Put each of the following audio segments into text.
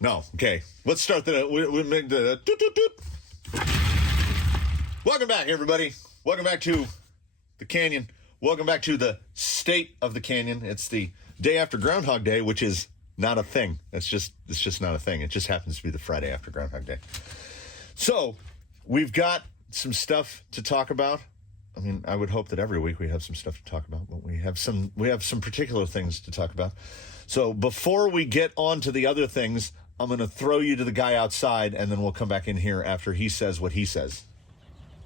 No. Okay. Let's start we make the doot, doot, doot. Welcome back, everybody. Welcome back to the canyon. Welcome back to the state of the canyon. It's the day after Groundhog Day, which is not a thing. It's just not a thing. It just happens to be the Friday after Groundhog Day. So we've got some stuff to talk about. I mean, I would hope that every week we have some stuff to talk about, but we have some particular things to talk about. So before we get on to the other things, I'm going to throw you to the guy outside, and then we'll come back in here after he says what he says.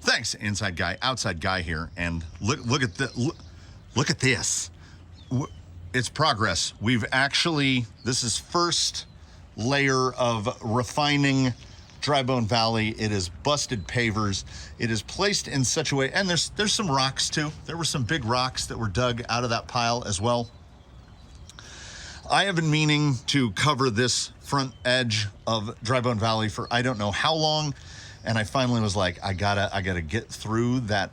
Thanks, inside guy, outside guy here, and look at this. It's progress. This is first layer of refining Dry Bone Valley. It is busted pavers. It is placed in such a way, and there's some rocks too. There were some big rocks that were dug out of that pile as well. I have been meaning to cover this front edge of Dry Bone Valley for I don't know how long, and I finally was like, I gotta get through that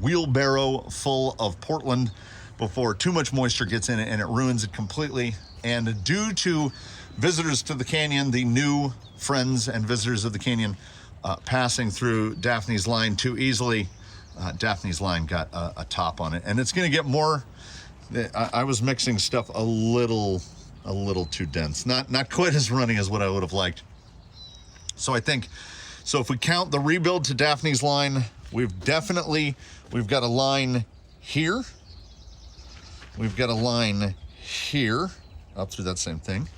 wheelbarrow full of Portland before too much moisture gets in it and it ruins it completely. And due to visitors to the canyon, the new friends and visitors of the canyon passing through Daphne's line too easily, Daphne's line got a top on it, and it's going to get more. I was mixing stuff a little too dense, not quite as runny as what I would have liked. So I think, if we count the rebuild to Daphne's line, we've got a line here. We've got a line here up through that same thing.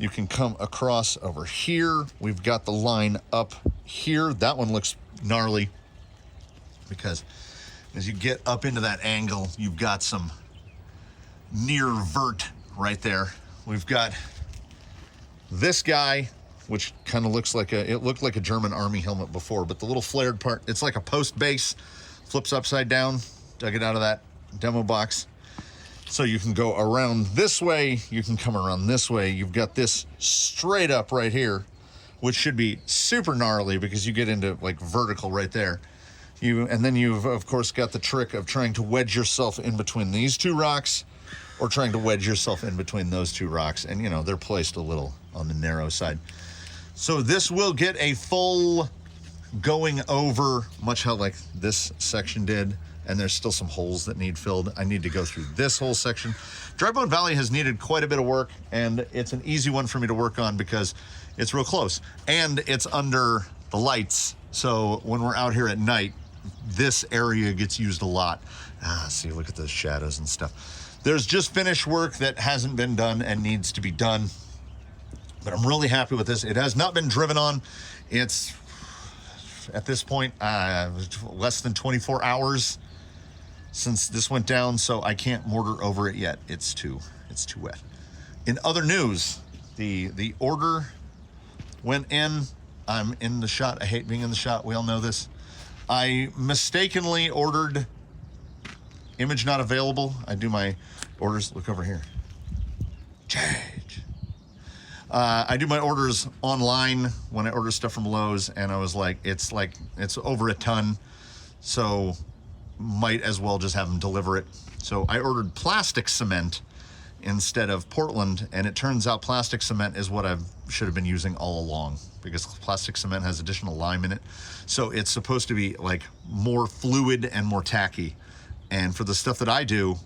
You can come across over here. We've got the line up here. That one looks gnarly because as you get up into that angle, you've got some near vert right there. We've got this guy, which kind of it looked like a German army helmet before, but the little flared part, it's like a post base, flips upside down, dug it out of that demo box. So you can go around this way, you can come around this way. You've got this straight up right here, which should be super gnarly because you get into like vertical right there. And then you've of course got the trick of trying to wedge yourself in between these two rocks or trying to wedge yourself in between those two rocks. And they're placed a little on the narrow side. So this will get a full going over, much how like this section did. And there's still some holes that need filled. I need to go through this whole section. Dry Bone Valley has needed quite a bit of work, and it's an easy one for me to work on because it's real close. And it's under the lights, so when we're out here at night, this area gets used a lot. See, look at those shadows and stuff. There's just finished work that hasn't been done and needs to be done, but I'm really happy with this. It has not been driven on. It's, at this point, less than 24 hours since this went down, so I can't mortar over it yet. It's too wet. In other news, the order went in. I'm in the shot. I hate being in the shot. We all know this. I mistakenly ordered image not available. I do my orders. Look over here. Change. I do my orders online when I order stuff from Lowe's, and I was like, it's over a ton, so might as well just have them deliver it. So I ordered plastic cement instead of Portland, and it turns out plastic cement is what I should have been using all along because plastic cement has additional lime in it. So it's supposed to be like more fluid and more tacky. And for the stuff that I do,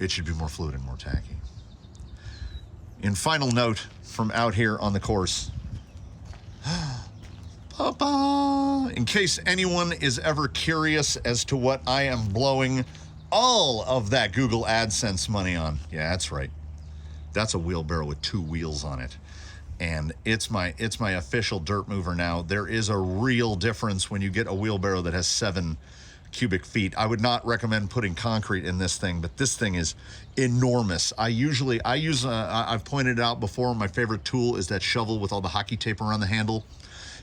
it should be more fluid and more tacky. In final note from out here on the course, Papa, in case anyone is ever curious as to what I am blowing all of that Google AdSense money on. Yeah, that's right. That's a wheelbarrow with 2 wheels on it. And it's my official dirt mover now. There is a real difference when you get a wheelbarrow that has 7 cubic feet. I would not recommend putting concrete in this thing, but this thing is enormous. I use, I've pointed it out before, my favorite tool is that shovel with all the hockey tape around the handle,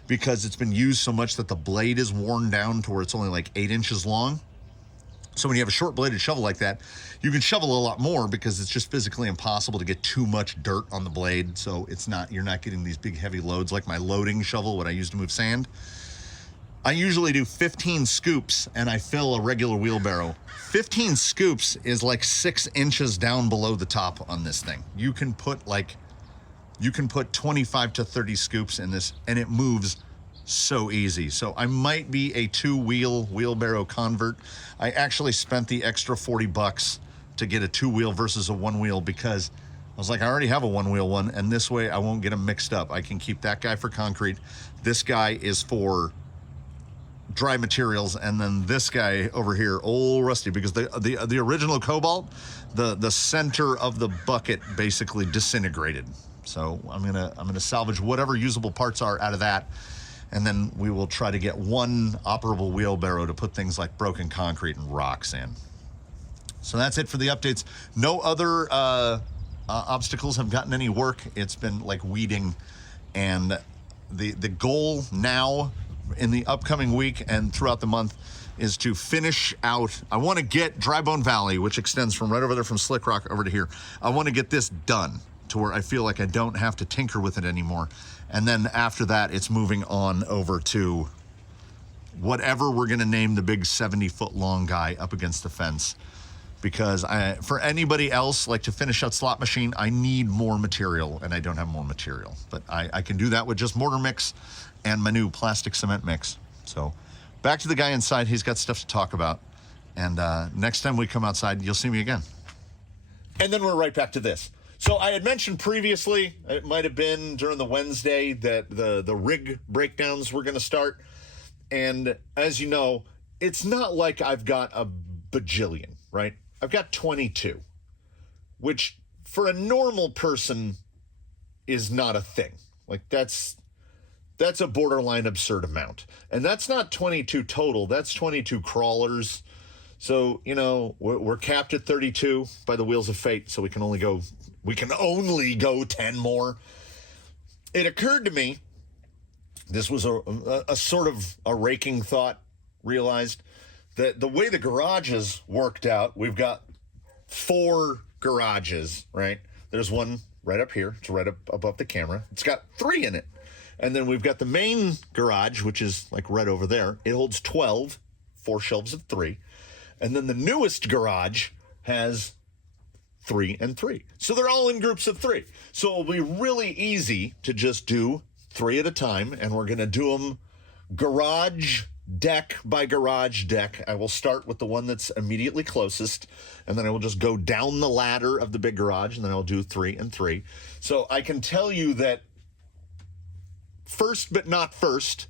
because it's been used so much that the blade is worn down to where it's only like 8 inches long. So when you have a short bladed shovel like that, you can shovel a lot more because it's just physically impossible to get too much dirt on the blade. So you're not getting these big heavy loads like my loading shovel, what I use to move sand. I usually do 15 scoops and I fill a regular wheelbarrow. 15 scoops is like 6 inches down below the top on this thing. You can put like You can put 25 to 30 scoops in this, and it moves so easy. So I might be a 2-wheel wheelbarrow convert. I actually spent the extra 40 bucks to get a 2-wheel versus a 1-wheel because I was like, I already have a 1-wheel one, and this way I won't get them mixed up. I can keep that guy for concrete. This guy is for dry materials, and then this guy over here, old Rusty, because the original Cobalt, the center of the bucket basically disintegrated. So I'm gonna salvage whatever usable parts are out of that, and then we will try to get one operable wheelbarrow to put things like broken concrete and rocks in. So that's it for the updates. No other obstacles have gotten any work. It's been like weeding, and the goal now in the upcoming week and throughout the month is to finish out. I want to get Dry Bone Valley, which extends from right over there from Slick Rock over to here. I want to get this done to where I feel like I don't have to tinker with it anymore. And then after that, it's moving on over to whatever we're going to name the big 70-foot long guy up against the fence. Because for anybody else, like to finish out Slot Machine, I need more material, and I don't have more material. But I can do that with just mortar mix and my new plastic cement mix. So back to the guy inside. He's got stuff to talk about. And next time we come outside, you'll see me again. And then we're right back to this. So I had mentioned previously, it might have been during the Wednesday, that the rig breakdowns were going to start. And as you know, it's not like I've got a bajillion, right? I've got 22, which for a normal person is not a thing. Like that's a borderline absurd amount. And that's not 22 total, that's 22 crawlers. So, you know, we're capped at 32 by the wheels of fate, so we can only go 10 more. It occurred to me, this was a sort of a raking thought, realized that the way the garages worked out, we've got 4 garages, right? There's one right up here. It's right up above the camera. It's got 3 in it. And then we've got the main garage, which is like right over there. It holds 12, 4 shelves of 3. And then the newest garage has 3 and 3. So they're all in groups of 3. So it'll be really easy to just do 3 at a time. And we're going to do them garage deck by garage deck. I will start with the one that's immediately closest, and then I will just go down the ladder of the big garage, and then I'll do 3 and 3. So I can tell you that first but not first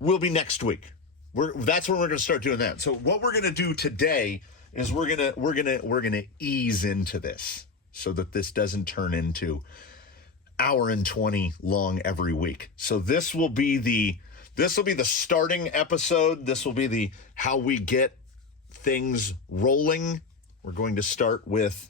will be next week. That's when we're going to start doing that. So what we're going to do today is we're going to ease into this so that this doesn't turn into hour and 20 long every week. So this will be the starting episode. This will be the how we get things rolling. We're going to start with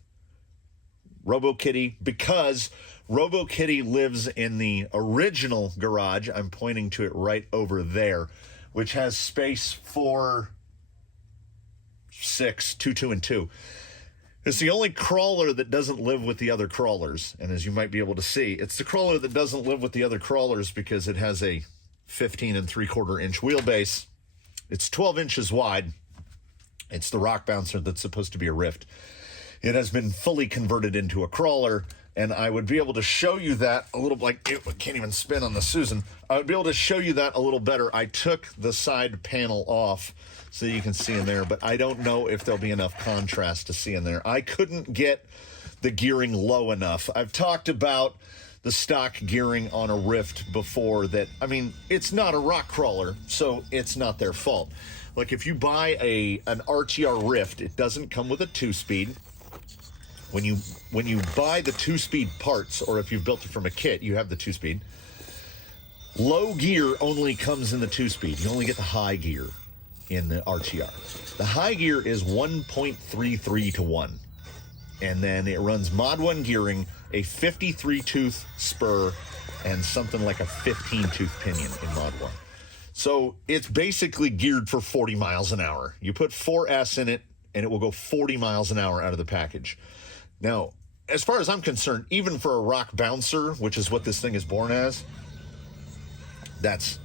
Robo Kitty because Robo Kitty lives in the original garage. I'm pointing to it right over there, which has space for 6, 2, 2, and 2. It's the only crawler that doesn't live with the other crawlers. And as you might be able to see, it's the crawler that doesn't live with the other crawlers because it has a 15 3/4 inch wheelbase. It's 12 inches wide. It's the rock bouncer that's supposed to be a Rift. It has been fully converted into a crawler, and I would be able to show you that a little, like it can't even spin on the Susan. I would be able to show you that a little better. I took the side panel off so you can see in there, but I don't know if there'll be enough contrast to see in there. I couldn't get the gearing low enough. I've talked about the stock gearing on a Rift before that. I mean, it's not a rock crawler, so it's not their fault. Like if you buy an RTR Rift, it doesn't come with a 2-speed. When you buy the 2-speed parts, or if you've built it from a kit, you have the 2-speed. Low gear only comes in the 2-speed. You only get the high gear in the RTR. The high gear is 1.33 to 1. And then it runs Mod 1 gearing, a 53-tooth spur, and something like a 15-tooth pinion in Mod 1. So it's basically geared for 40 miles an hour. You put 4S in it, and it will go 40 miles an hour out of the package. Now, as far as I'm concerned, even for a rock bouncer, which is what this thing is born as, that's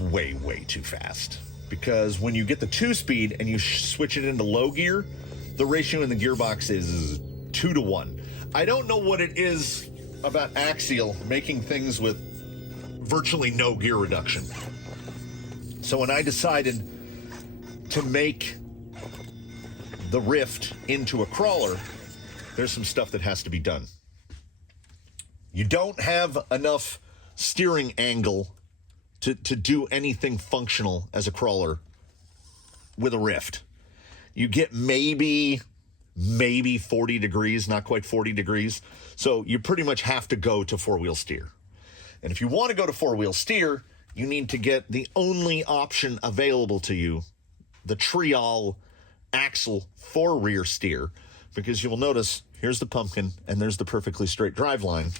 way, way too fast. Because when you get the 2-speed and you switch it into low gear, the ratio in the gearbox is 2 to 1. I don't know what it is about Axial making things with virtually no gear reduction. So when I decided to make the Rift into a crawler, there's some stuff that has to be done. You don't have enough steering angle to do anything functional as a crawler with a Rift. You get maybe 40 degrees, not quite 40 degrees. So you pretty much have to go to four-wheel steer. And if you want to go to four-wheel steer, you need to get the only option available to you, the Trial axle for rear steer, because you will notice here's the pumpkin and there's the perfectly straight drive line.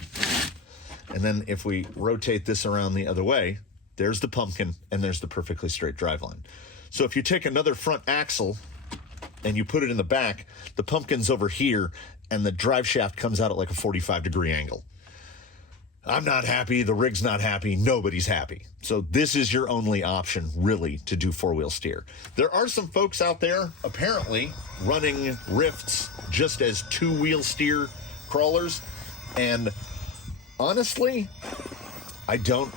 And then if we rotate this around the other way, there's the pumpkin and there's the perfectly straight drive line. So if you take another front axle and you put it in the back, the pumpkin's over here and the drive shaft comes out at like a 45-degree angle. I'm not happy. The rig's not happy. Nobody's happy. So this is your only option, really, to do four-wheel steer. There are some folks out there, apparently, running Rifts just as two-wheel steer crawlers. And honestly, I don't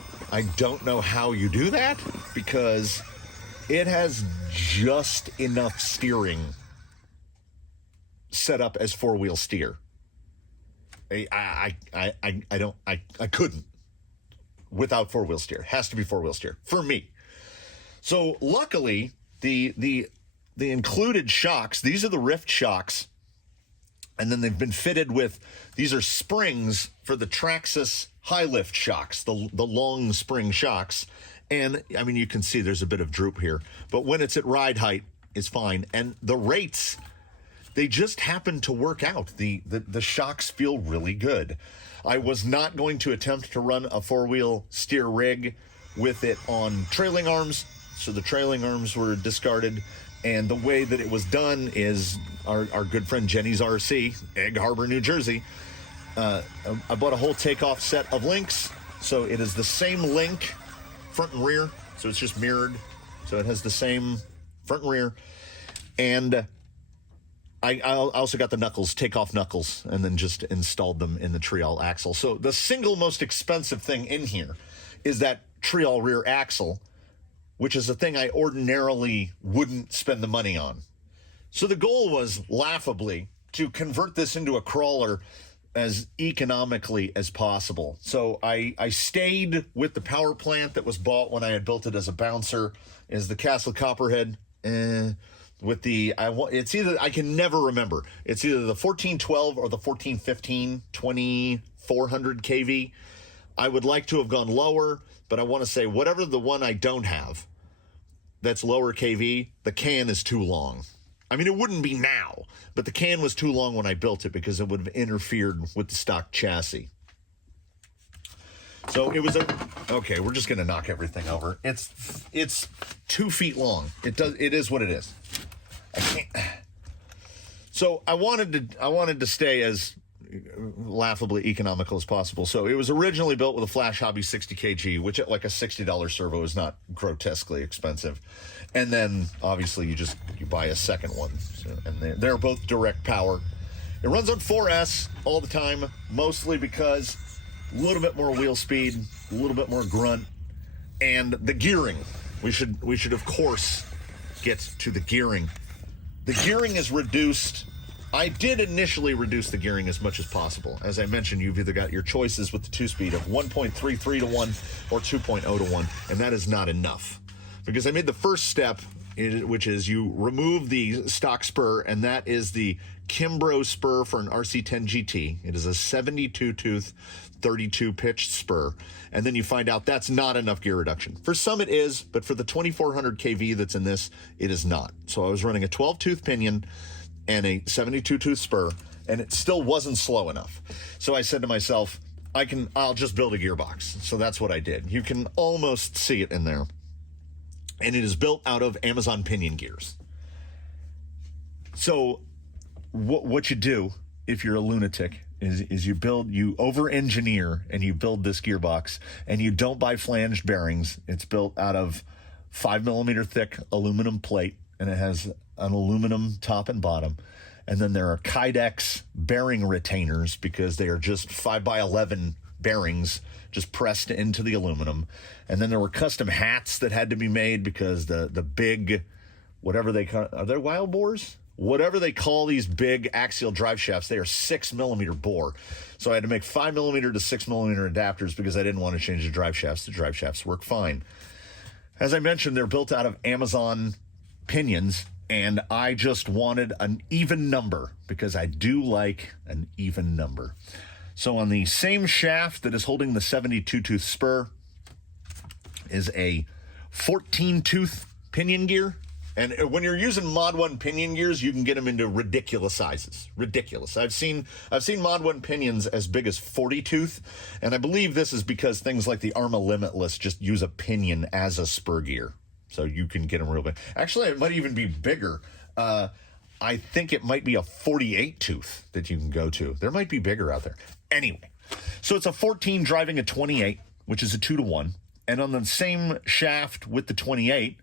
know how you do that, because it has just enough steering set up as four-wheel steer. I couldn't without four-wheel steer. Has to be four-wheel steer for me. So luckily, the included shocks, these are the Rift shocks, and then they've been fitted with, these are springs for the Traxxas high lift shocks, the long spring shocks. And I mean, you can see there's a bit of droop here, but when it's at ride height, it's fine. And the rates, they just happen to work out. The shocks feel really good. I was not going to attempt to run a four-wheel steer rig with it on trailing arms, so the trailing arms were discarded. And the way that it was done is our good friend Jenny's RC, Egg Harbor, New Jersey. I bought a whole takeoff set of links, so it is the same link, front and rear, so it's just mirrored. So it has the same front and rear. And I also got the knuckles, takeoff knuckles, and then just installed them in the Trial axle. So the single most expensive thing in here is that Trial rear axle, which is a thing I ordinarily wouldn't spend the money on. So the goal was, laughably, to convert this into a crawler as economically as possible. So I stayed with the power plant that was bought when I had built it as a bouncer, is the Castle Copperhead, with the, it's either, I can never remember. It's either the 1412 or the 1415 2400 kV. I would like to have gone lower, but I want to say whatever the one I don't have that's lower kV, the can is too long. I mean, it wouldn't be now, but the can was too long when I built it because it would have interfered with the stock chassis. So it was okay, we're just going to knock everything over. It's 2 feet long. It is what it is. I can't. So I wanted to stay as laughably economical as possible. So it was originally built with a Flash Hobby 60 kg, which at like a $60 servo is not grotesquely expensive. And then obviously you buy a second one. So, and they're both direct power. It runs on 4S all the time, mostly because a little bit more wheel speed, a little bit more grunt, and the gearing. We should of course get to the gearing. The gearing is reduced. I did initially reduce the gearing as much as possible. As I mentioned, you've either got your choices with the 2-speed of 1.33 to 1 or 2.0 to 1, and that is not enough. Because I made the first step, which is you remove the stock spur, and that is the Kimbrough spur for an RC10 GT. It is a 72-tooth, 32-pitched spur. And then you find out that's not enough gear reduction. For some it is, but for the 2400 kV that's in this, it is not. So I was running a 12-tooth pinion and a 72-tooth spur, and it still wasn't slow enough. So I said to myself, I'll just build a gearbox. So that's what I did. You can almost see it in there. And it is built out of Amazon pinion gears. So what you do if you're a lunatic is you over-engineer and you build this gearbox, and you don't buy flanged bearings. It's built out of 5 millimeter thick aluminum plate, and it has an aluminum top and bottom. And then there are Kydex bearing retainers because they are just 5x11 bearings just pressed into the aluminum. And then there were custom hats that had to be made because the big, whatever they call, are they wild bores? Whatever they call these big axial drive shafts, they are 6mm bore. So I had to make 5mm to 6mm adapters because I didn't want to change the drive shafts. The drive shafts work fine. As I mentioned, they're built out of Amazon pinions, and I just wanted an even number because I do like an even number. So on the same shaft that is holding the 72-tooth spur is a 14-tooth pinion gear. And when you're using Mod 1 pinion gears, you can get them into ridiculous sizes. Ridiculous. I've seen Mod 1 pinions as big as 40-tooth, and I believe this is because things like the Arma Limitless just use a pinion as a spur gear. So you can get them real big. Actually, it might even be bigger. I think it might be a 48-tooth that you can go to. There might be bigger out there. Anyway, so it's a 14 driving a 28, which is a 2-to-1. And on the same shaft with the 28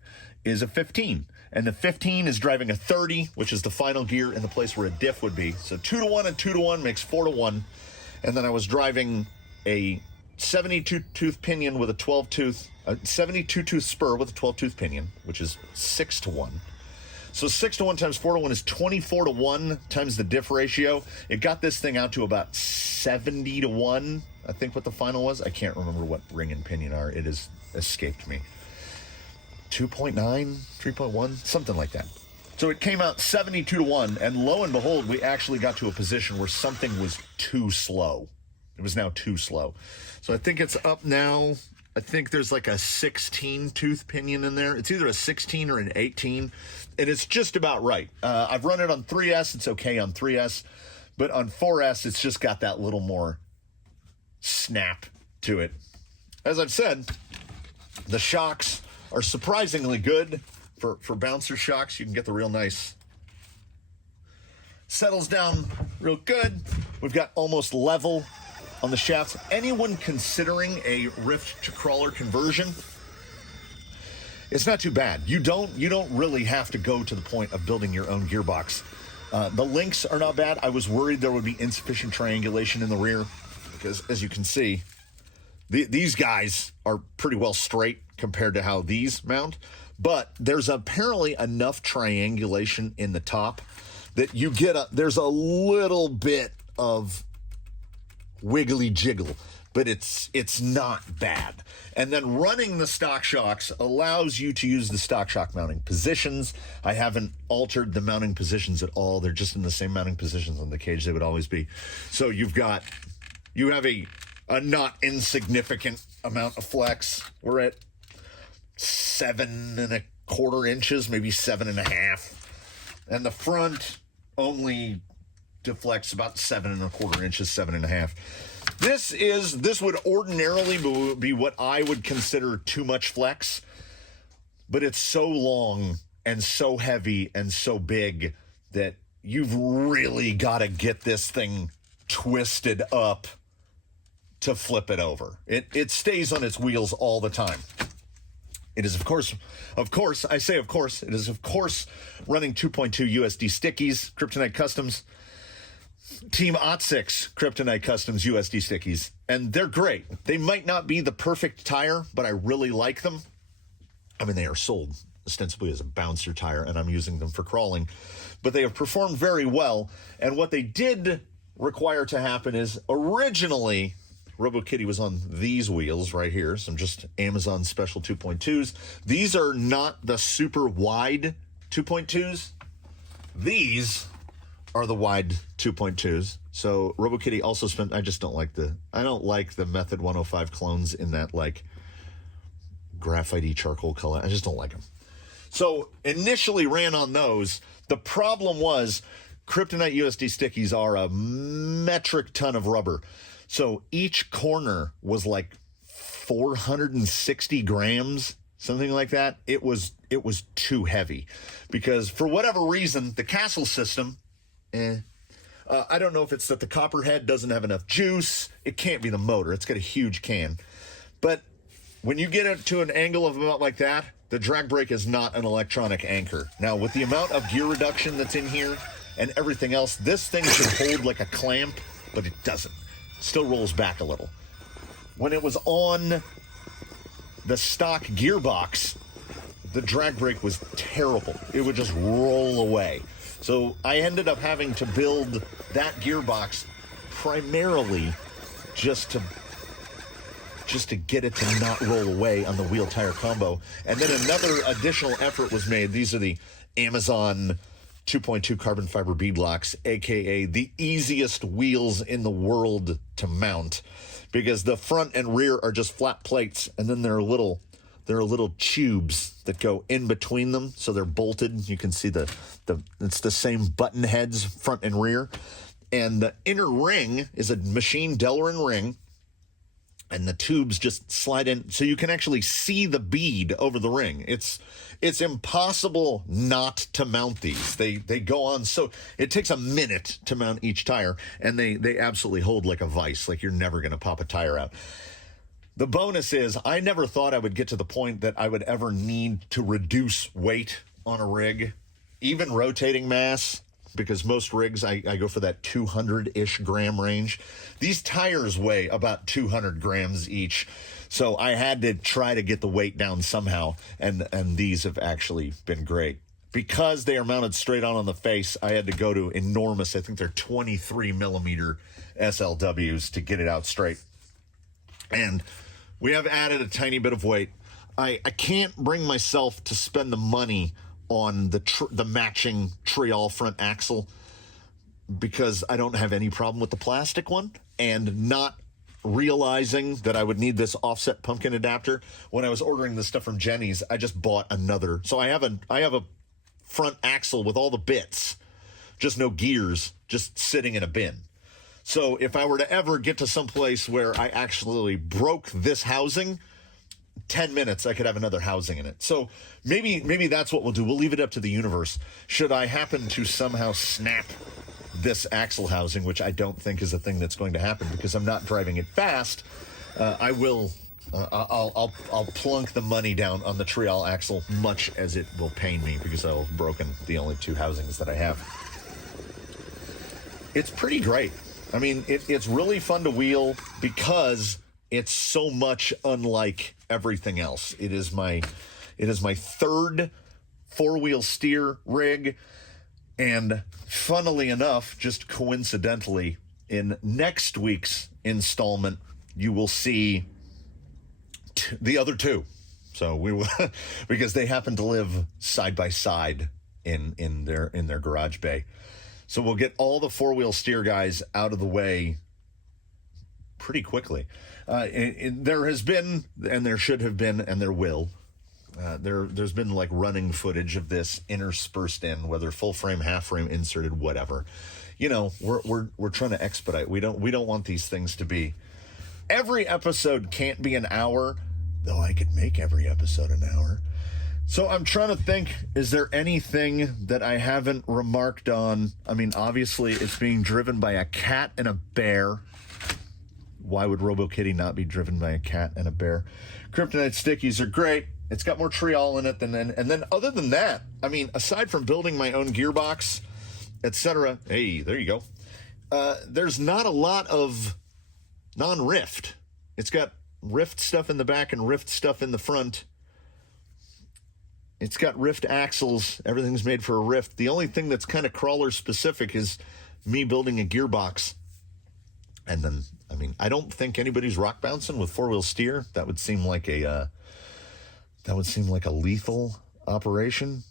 is a 15. And the 15 is driving a 30, which is the final gear in the place where a diff would be. So 2-to-1 and 2-to-1 makes 4-to-1. And then I was driving a 72-tooth pinion with a 12-tooth, a 72-tooth spur with a 12-tooth pinion, which is 6-to-1. So 6-to-1 times 4-to-1 is 24-to-1 times the diff ratio. It got this thing out to about 70-to-1, I think what the final was. I can't remember what ring and pinion are. It has escaped me. 2.9, 3.1, something like that. So it came out 72-to-1, and lo and behold, we actually got to a position where something was too slow. It was now too slow. So I think it's up now. I think there's like a 16-tooth pinion in there. It's either a 16 or an 18, and it's just about right. I've run it on 3S. It's okay on 3S, but on 4S, it's just got that little more snap to it. As I've said, the shocks are surprisingly good for bouncer shocks. You can get the real nice. Settles down real good. We've got almost level on the shafts. Anyone considering a rift to crawler conversion, it's not too bad. You don't really have to go to the point of building your own gearbox. The links are not bad. I was worried there would be insufficient triangulation in the rear because, as you can see, these guys are pretty well straight compared to how these mount, but there's apparently enough triangulation in the top that you get there's a little bit of wiggly jiggle, but it's not bad. And then running the stock shocks allows you to use the stock shock mounting positions. I haven't altered the mounting positions at all. They're just in the same mounting positions on the cage they would always be. So you have a not insignificant amount of flex. We're at 7.25 inches, maybe 7.5, and the front only deflects about 7.25 inches, 7.5. This would ordinarily be what I would consider too much flex, but it's so long and so heavy and so big that you've really got to get this thing twisted up to flip it over. It stays on its wheels all the time. It is, of course, I say of course, it is, of course, running 2.2 USD stickies, Kryptonite Customs, Team OT6 Kryptonite Customs USD stickies, and they're great. They might not be the perfect tire, but I really like them. I mean, they are sold ostensibly as a bouncer tire, and I'm using them for crawling, but they have performed very well, and what they did require to happen is originally Robo Kitty was on these wheels right here, some just Amazon special 2.2s. These are not the super wide 2.2s. These are the wide 2.2s. So Robo Kitty also spent, I don't like the Method 105 clones in that like graphite-y charcoal color. I just don't like them. So initially ran on those. The problem was Kryptonite USD stickies are a metric ton of rubber. So each corner was like 460 grams, something like that. It was too heavy because for whatever reason, the Castle system, I don't know if it's that the copperhead doesn't have enough juice. It can't be the motor. It's got a huge can. But when you get it to an angle of about like that, the drag brake is not an electronic anchor. Now, with the amount of gear reduction that's in here, and everything else. This thing should hold like a clamp, but it doesn't. Still rolls back a little. When it was on the stock gearbox, the drag brake was terrible. It would just roll away. So I ended up having to build that gearbox primarily just to get it to not roll away on the wheel tire combo. And then another additional effort was made. These are the Amazon 2.2 carbon fiber beadlocks, aka the easiest wheels in the world to mount, because the front and rear are just flat plates, and then there are little tubes that go in between them, so they're bolted. You can see it's the same button heads, front and rear. And the inner ring is a machined Delrin ring, and the tubes just slide in, so you can actually see the bead over the ring. It's impossible not to mount these. They go on, so it takes a minute to mount each tire, and they absolutely hold like a vise, like you're never going to pop a tire out. The bonus is I never thought I would get to the point that I would ever need to reduce weight on a rig, even rotating mass, because most rigs, I go for that 200-ish gram range. These tires weigh about 200 grams each, so I had to try to get the weight down somehow, and these have actually been great. Because they are mounted straight on the face, I had to go to enormous, I think they're 23 millimeter SLWs to get it out straight. And we have added a tiny bit of weight. I can't bring myself to spend the money on the matching Trial front axle because I don't have any problem with the plastic one, and not realizing that I would need this offset pumpkin adapter. When I was ordering this stuff from Jenny's, I just bought another. So I have a front axle with all the bits, just no gears, just sitting in a bin. So if I were to ever get to some place where I actually broke this housing, 10 minutes, I could have another housing in it. So maybe that's what we'll do. We'll leave it up to the universe. Should I happen to somehow snap this axle housing, which I don't think is a thing that's going to happen because I'm not driving it fast, I will. I'll plunk the money down on the Trial axle, much as it will pain me because I'll have broken the only two housings that I have. It's pretty great. I mean, it's really fun to wheel because it's so much unlike everything else. It is my third four-wheel steer rig, and funnily enough, just coincidentally, in next week's installment, you will see the other two. So we will, because they happen to live side by side in their garage bay. So we'll get all the four-wheel steer guys out of the way pretty quickly. There has been, and there should have been, and there will. There's been like running footage of this interspersed in, whether full frame, half frame, inserted, whatever. You know, we're trying to expedite. We don't want these things to be. Every episode can't be an hour, though I could make every episode an hour. So I'm trying to think, is there anything that I haven't remarked on? I mean, obviously, it's being driven by a cat and a bear. Why would Robo Kitty not be driven by a cat and a bear? Kryptonite stickies are great. It's got more Trial in it and then other than that, I mean, aside from building my own gearbox, etc. Hey, there you go. There's not a lot of non-rift. It's got rift stuff in the back and rift stuff in the front. It's got rift axles. Everything's made for a rift. The only thing that's kind of crawler specific is me building a gearbox. And then, I mean, I don't think anybody's rock bouncing with four-wheel steer. That would seem like a lethal operation.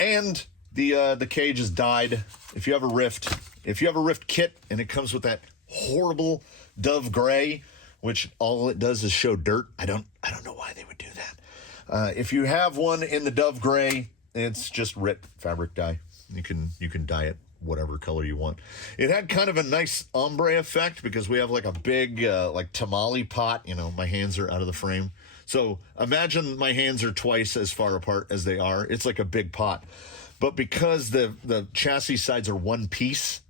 And the cage has died. If you have a rift kit and it comes with that horrible dove gray, which all it does is show dirt, I don't know why they would do that. If you have one in the dove gray, it's just RIT fabric dye. You can dye it whatever color you want. It had kind of a nice ombre effect because we have like a big like tamale pot. You know, my hands are out of the frame. So imagine my hands are twice as far apart as they are. It's like a big pot. But because the chassis sides are one piece,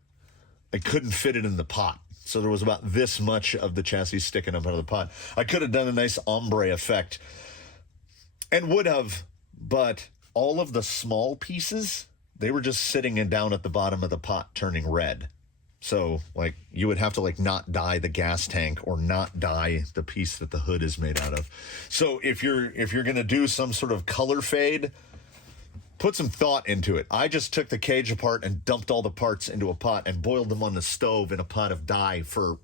I couldn't fit it in the pot. So there was about this much of the chassis sticking up out of the pot. I could have done a nice ombre effect. And would have, but all of the small pieces they were just sitting down at the bottom of the pot turning red. So, like, you would have to, like, not dye the gas tank or not dye the piece that the hood is made out of. So if you're going to do some sort of color fade, put some thought into it. I just took the cage apart and dumped all the parts into a pot and boiled them on the stove in a pot of dye for,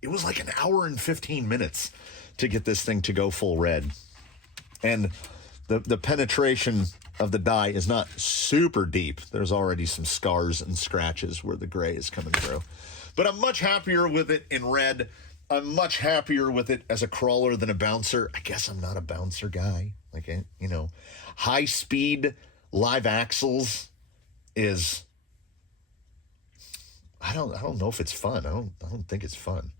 it was like an hour and 15 minutes to get this thing to go full red. And the penetration of the dye is not super deep. There's already some scars and scratches where the gray is coming through. But I'm much happier with it in red. I'm much happier with it as a crawler than a bouncer. I guess I'm not a bouncer guy. Like, you know, high speed live axles is, I don't know if it's fun. I don't think it's fun.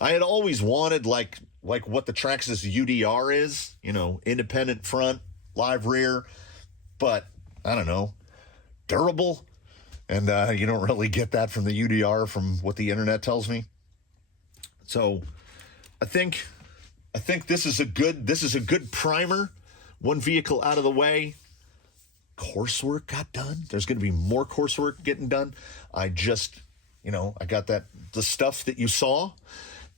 I had always wanted like what the Traxxas UDR is, you know, independent front, live rear, but I don't know, durable. And you don't really get that from the UDR from what the internet tells me. So I think this is a good primer. One vehicle out of the way. Coursework got done. There's going to be more coursework getting done. I just, you know, I got the stuff that you saw,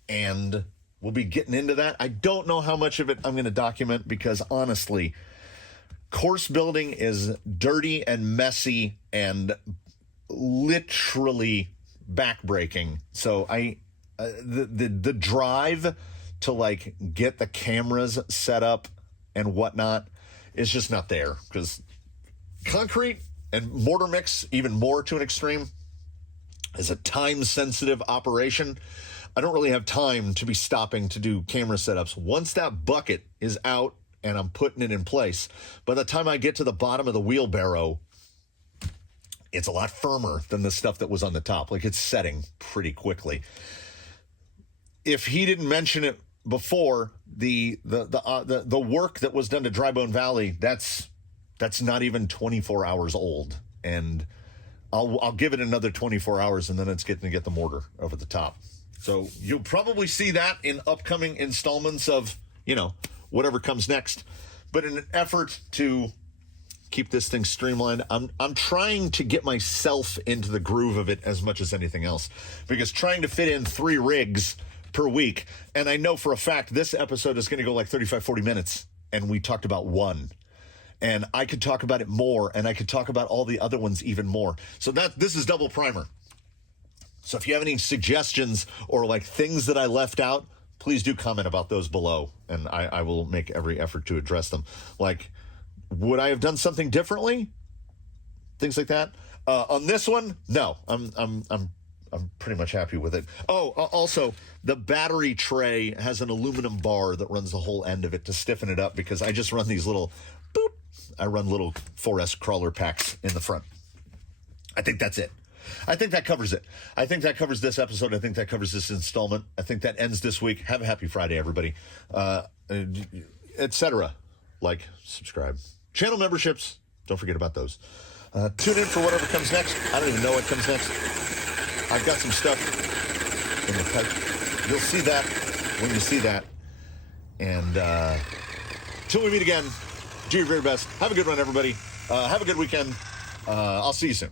and we'll be getting into that. I don't know how much of it I'm going to document because, honestly, course building is dirty and messy and literally backbreaking. So the drive to, like, get the cameras set up and whatnot is just not there, because concrete and mortar mix, even more to an extreme, is a time-sensitive operation. I don't really have time to be stopping to do camera setups. Once that bucket is out and I'm putting it in place, by the time I get to the bottom of the wheelbarrow, it's a lot firmer than the stuff that was on the top. Like, it's setting pretty quickly. If he didn't mention it before, the work that was done to Drybone Valley, that's not even 24 hours old, and I'll give it another 24 hours, and then it's getting to get the mortar over the top. So you'll probably see that in upcoming installments of, you know, whatever comes next. But in an effort to keep this thing streamlined, I'm trying to get myself into the groove of it as much as anything else, because trying to fit in 3 rigs per week, and I know for a fact this episode is going to go like 35, 40 minutes, and we talked about one. And I could talk about it more, and I could talk about all the other ones even more. So this is double primer. So if you have any suggestions or like things that I left out, please do comment about those below, and I will make every effort to address them. Like, would I have done something differently? Things like that. On this one, no, I'm pretty much happy with it. Oh, also, the battery tray has an aluminum bar that runs the whole end of it to stiffen it up, because I just run these little boop. I run little 4S crawler packs in the front. I think that's it. I think that covers it. I think that covers this episode. I think that covers this installment. I think that ends this week. Have a happy Friday, everybody. Etc. Like, subscribe. Channel memberships, don't forget about those. Tune in for whatever comes next. I don't even know what comes next. I've got some stuff in the pipe. You'll see that when you see that. And till we meet again, do your very best. Have a good one, everybody. Have a good weekend. I'll see you soon.